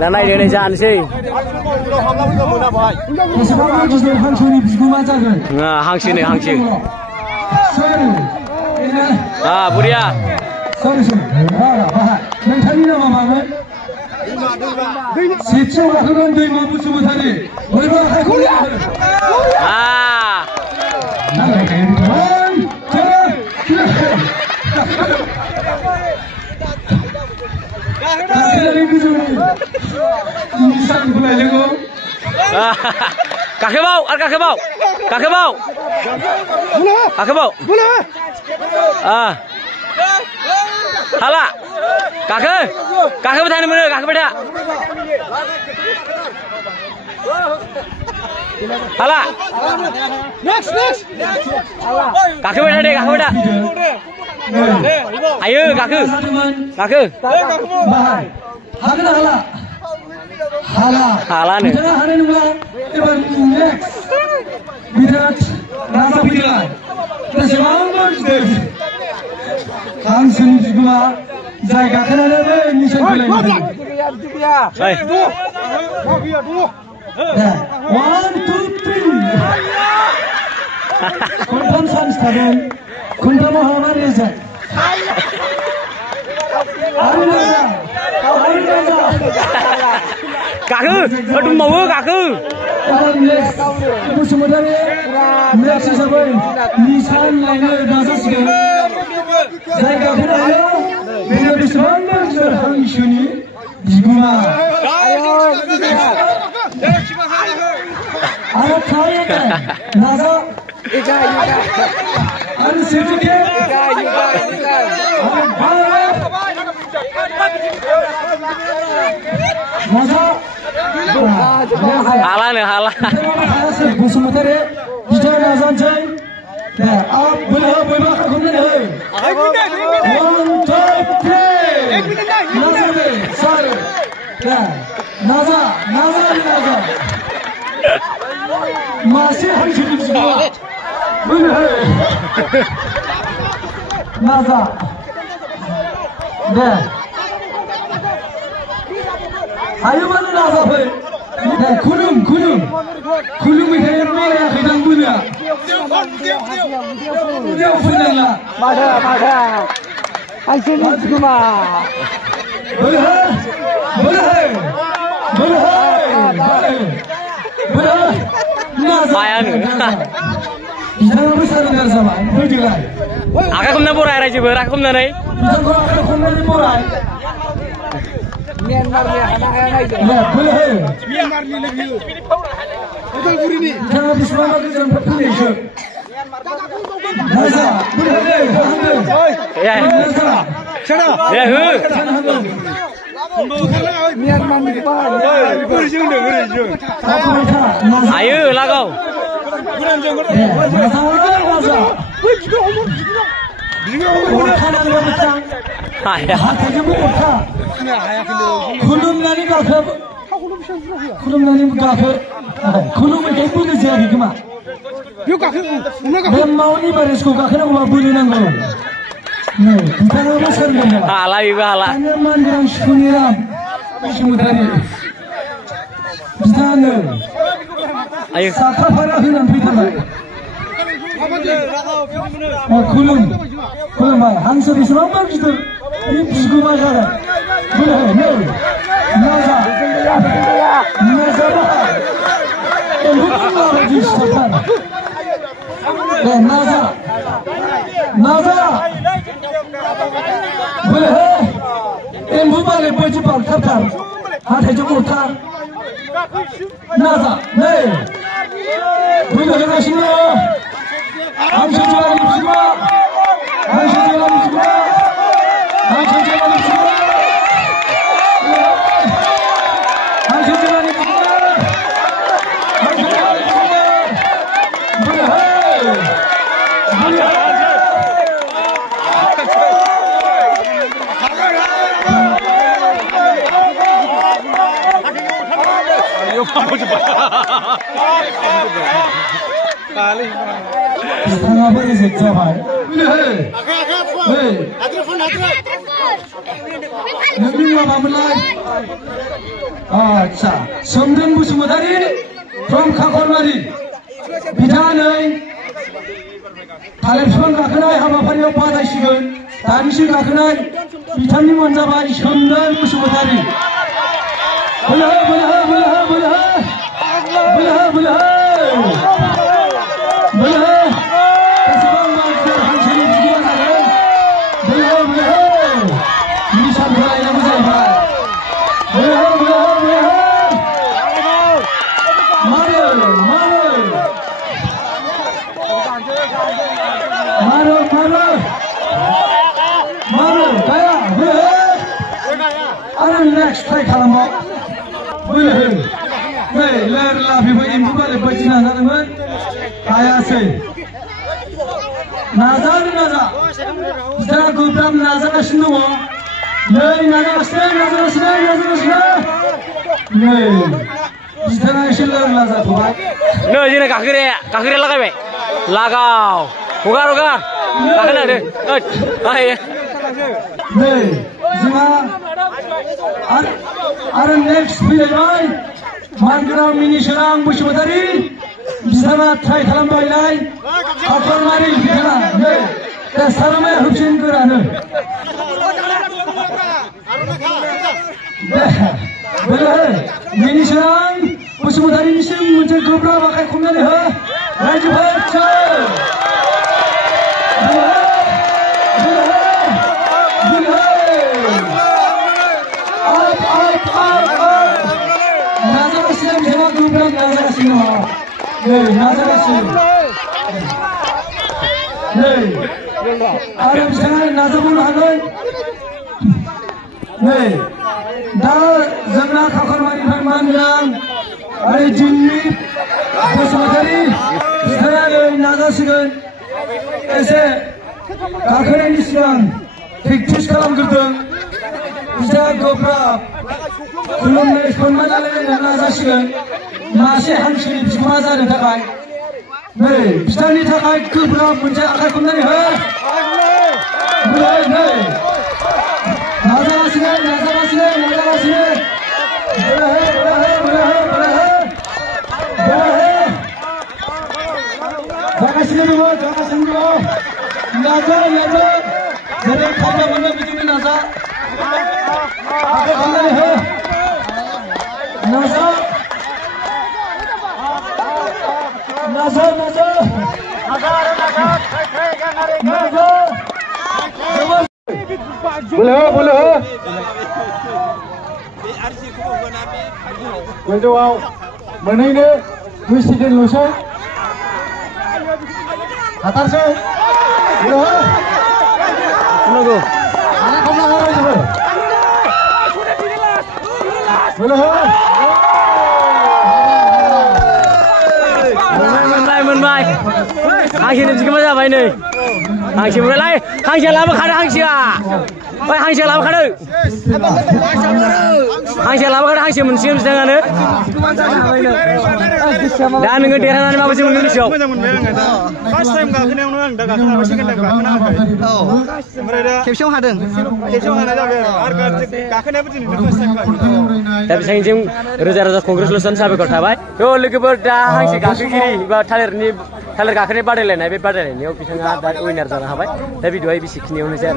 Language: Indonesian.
Nah naik ini jangan sih. Nah hangsi nih hangsi. Ah Buria. Ah. Kakek bau, kakek bau, kakek bau, kakek bau. Ah, hala, kakek, kakek bertahan mana, kakek bertahan. Hala, next, kakek bertahan deh, kakek bertahan. Ayo, kakek, kakek. Hala nih. Kaku, aduh mau kaku. Halah nih halah. Masih hidup semua. Naza. Deh. Ayo mana Naza pe? Deh kulum itu mana hidang punya? Dia punya lah. Mada. Asyik cuma. Boleh. Payah nih. Jangan besar dengan sama. Berjuang. Agak kumna borai aja berak kumna nih. Agak kumna borai. Myanmar ni anak-anak itu. Ya, boleh. Myanmar ni lagi. Betul buri ni. Jangan bismillah dengan perpindahan. Naza, boleh. Ya. Sana. Ya, Myanmar ni depan. Berjung. Ayo lagu. Halah juga halah. Ayo. Kulum, Hansa di selama kita ini biskuit macam boleh, Naza, di sekitar, Naza, boleh, balik baju palkar, ada jemur Naza, boleh kita semua. Hansa jalan semua. Setengah berisik siapa? नोंनि मुङा मामोनलाय आच्छा सोमदोन बसुमतारी फ्रम खाखरमारि बिथाङा थालिर बिफां गाखोनाय हाबाफारियाव बादायसिगोन दानिसो गाखोनाय बिथांनि मुङानो जाबाय सोमदोन बसुमतारी बोलो बोलो बोलो बोलो बोलो बोलो बोलो बेसेबां मानसिफोर हांसोनि बिगोमा जागोन बोलो बोलो मिसान होलायनांगौ जाहैबाय बोलो बोलो बोलो मारो मारो मारो मारो मारो गाया बोलो आरो नेक्स्ट ट्राइ खालामबाव बोलो नै लेरला बेबो एम्फौ गाले बायदि नाजादोंमोन हायासै नाजानो नाजा बिथाङा गोब्राब नाजागासिनो दङ नै नाजागासिनो नाजागासिनो नाजागासिनो नै बिथाङा एसे लोरला जाथ'बाय नै जोंना गाखोग्राया लागायबाय लागाव हगार हगार गाखोना होदो नै जोंहा आरो नेक्स्ट फैलायबाय मानगोनां मिनिसोरां बसुमतारी बिथाङा ट्राइ खालामबायलाय खाखरमारि बिथाङा नै दा सारामाया होफिन गोरानो बोलो मिनिसोरां बसुमतारीनिसिम मोनसे गोब्राब आखाइ खबनानै हो रायजोफोर नाजागासिनो बिथाङा गोब्राब नाजागासिनो नै नाजागासिनो नै आरो बिथाङा नाजाबावनो हागोन नै दा जोंना खाखरमारिनिफ्राय मानगोनां आरो दिल्ली बसुमतारी बिथाङा नै नाजासिगोन एसे गाखोनायनि सिगां प्रेक्टिस खालामग्रोदों बिथाङा गोब्राब खुलुमनाय सन्मान लालायनो नाजासिगोन मासे हांसोनि बिगोमा जानो थाखाय नै बिथांनि थाखाय गोब्राब मोनसे आखाइ खबनानै हो नै नाजागासिनो नाजागासिनो नाजागासिनो जागासिनो दङ जागासिनो दङ नाजा नाजा जेरै खाबु मोनो बिदिनो नाजा आखाइ खबनानै हो नाजा नाजा नाजा नाजा बोलो बोलो गोजौआव मोनहैनो 2 सेकेन्डल'सै हाथारसै बोलो नंगौ आखाइ खबना हो रायजोफोर बोलो मोनबाय हांसोनि बिगोमा जाबाय नै हांसो मोनबायलाय हांसोआ लाबोखादों हांसोआ बै हांसोआ लाबोखादों हांसो मोनसिगोन बिथाङानो दा नोङो देरहानानै माबायदि मोनगोन गोसोआव मोजां मोनबाय आङो दा फार्स्ट टाइम गाखोनायावनो आं दा गाखोनानै सेकेन्ड टाइम गाखोनो हाबाय ओमफ्राय दा खेबसेयाव हानाय जाबाय आरो गाखोनायाबो दिनैनो फार्स्ट टाइम दा बिथांनिसिम रोजा रोजा कंग्रेसुलेसन साबायखर थाबाय थ' लोगोफोर दा हांसो गाखोगिरि बा थालिर गाखोनाय बादायलायनाय बे बादायलायनायाव बिथाङा दा उइनार जानो हाबाय दा भिडिअआ बेसेखिनियावनो जायो।